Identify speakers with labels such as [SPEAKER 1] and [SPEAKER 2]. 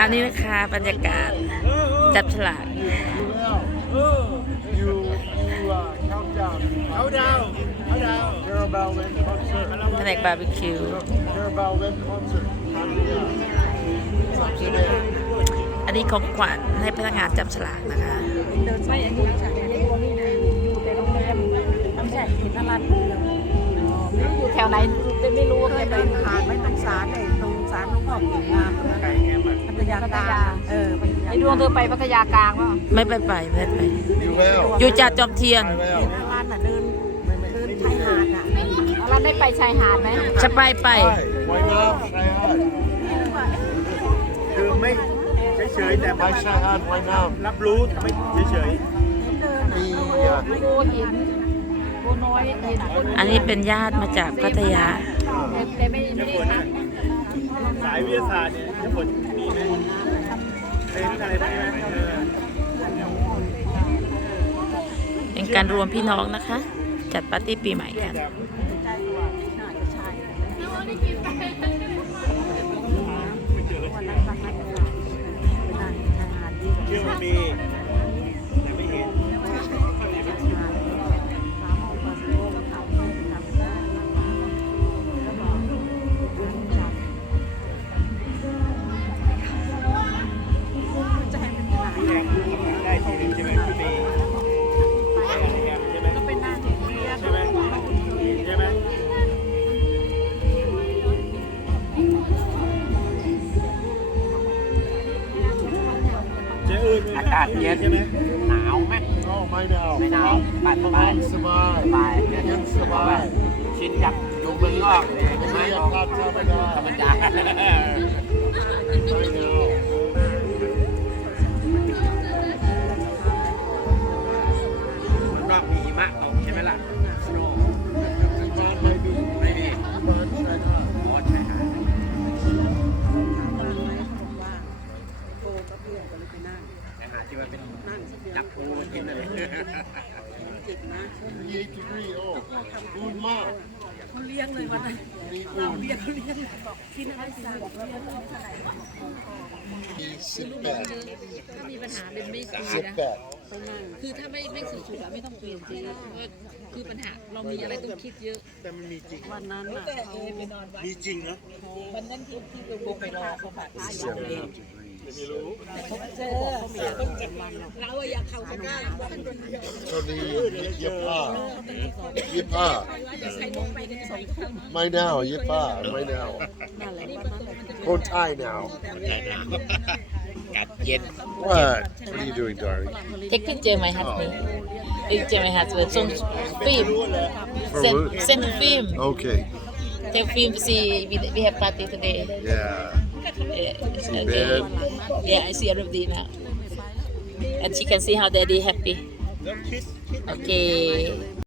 [SPEAKER 1] อันนี้นะคะบรรยากาศจับฉลาก
[SPEAKER 2] เขาดาวเขาดาว
[SPEAKER 1] แผนกบาร์บีคิวอันนี้ของขวัญให้พนักงานจับฉลากนะคะ
[SPEAKER 3] ไม่อันนี้ฉากนี้อยู่แต่โรงแรมน้ำแฉกหินอลันไม่รู้อยู่แถวไหนไม่รู้
[SPEAKER 4] เค
[SPEAKER 3] เค
[SPEAKER 4] ย
[SPEAKER 3] ย
[SPEAKER 4] ไป
[SPEAKER 3] ไป
[SPEAKER 4] ผ่านไม่ตรงศาลเลยตรงศาลหลวงพ่อขุนงามนะ ยากลางเออพัทยา
[SPEAKER 3] ไอ้ดวงเธอไปพัทยากลางวะ
[SPEAKER 1] ไม่ไปไปไม่ไป
[SPEAKER 5] อยู่แล้ว
[SPEAKER 1] อยู่จัดจอมเทียน
[SPEAKER 5] ไปแล้ว
[SPEAKER 4] อลันน่ะเดินเดินชายหาดอะ
[SPEAKER 3] อลันได้ไปชายหาดไหม
[SPEAKER 1] จะไปไป
[SPEAKER 5] ใช่ไว้น้ำชายหาด
[SPEAKER 2] คือไม่เฉยๆแต่
[SPEAKER 5] ไปชายหาดไว้น้
[SPEAKER 2] รับรู้แต่ไม่เฉยำ
[SPEAKER 5] มีอะ
[SPEAKER 3] โบหินโบน้อยหิน
[SPEAKER 1] อันนี้เป็นญาติมาจากพัทยา
[SPEAKER 3] แต่ไม่
[SPEAKER 2] ๆ
[SPEAKER 3] ไม่
[SPEAKER 2] จะ
[SPEAKER 3] ได้
[SPEAKER 2] ฝน
[SPEAKER 3] ทั
[SPEAKER 2] อะ
[SPEAKER 3] ก
[SPEAKER 2] สายวิทยาศาสตร์เนี่ยจะฝนมีไหมเต้นอะไรพวกนี้เออ
[SPEAKER 1] เป็นการรวมพี่น้องนะคะ จัดปาร์ตี้ปีใหม่กัน
[SPEAKER 4] น่าจะใช่
[SPEAKER 2] อื่นอากาศเย็นใช่ไหมหนาวไหม
[SPEAKER 5] โอ้ไม่หนาว
[SPEAKER 2] ไม่หนาวปั่นสบาย
[SPEAKER 5] สบาย
[SPEAKER 2] สบาย
[SPEAKER 5] เย็นสบาย
[SPEAKER 2] ชินกับอยู่เมืองนอกเลยใช่ไหม
[SPEAKER 5] บรรยากาศธรรมดา
[SPEAKER 2] ธรรมดา
[SPEAKER 5] ไม่หนาว
[SPEAKER 2] นอกมีหิมะตกใช่ไหมล่ะ
[SPEAKER 5] ที่
[SPEAKER 4] ว่าเป็น
[SPEAKER 2] นั่
[SPEAKER 4] งสักเดือน
[SPEAKER 2] จับปูกินอะไร
[SPEAKER 4] จิตนะ
[SPEAKER 5] ยี่สิบดีโอ้อุ่นมาก
[SPEAKER 4] เขาเลี้ยงเลยวันนั้นเราเลี้ยงเขาเลี้ยงบอกกินอะไรสั่งเลี้ยง
[SPEAKER 5] มีสิบแปด
[SPEAKER 3] ถ้ามีปัญหาเป็นไม่คุยนะคือถ้าไม่ไม่สุดๆอะไม่ต้องคุยจริงคือปัญหาเรามีอะไรต้องคิดเยอะ
[SPEAKER 2] แต่มันมีจริง
[SPEAKER 4] วันนั้นน่ะเขา
[SPEAKER 2] มีจริงเนาะ
[SPEAKER 3] วันนั้นที่ที่เราไปรอเขาแบบ
[SPEAKER 5] เสียง
[SPEAKER 4] เจอเขามีต้นเจ็ดวันหรอก
[SPEAKER 3] เราอยากเข้าไปได้
[SPEAKER 5] ตอนนี้ยี่สิบห้ายี่สิบห้า
[SPEAKER 3] จะใช้ลงไปกันสองคน
[SPEAKER 5] ไม่หนาวยี่สิบห้า ไม่หนาว
[SPEAKER 4] นั่นแหละวันนั้นแหละ
[SPEAKER 5] คนไทยหนาว
[SPEAKER 2] ใจหนาวกัดเย็น
[SPEAKER 5] What? What are you doing, darling?
[SPEAKER 1] Take picture my husband picture my husband ส่งฟิล์ม
[SPEAKER 5] For
[SPEAKER 1] send
[SPEAKER 5] what?
[SPEAKER 1] send film
[SPEAKER 5] Okay.
[SPEAKER 1] take film to see we, we have party today
[SPEAKER 5] Yeah.
[SPEAKER 1] Yeah,
[SPEAKER 5] bed.
[SPEAKER 1] yeah I see everybody now. And she can see how daddy happy. Okay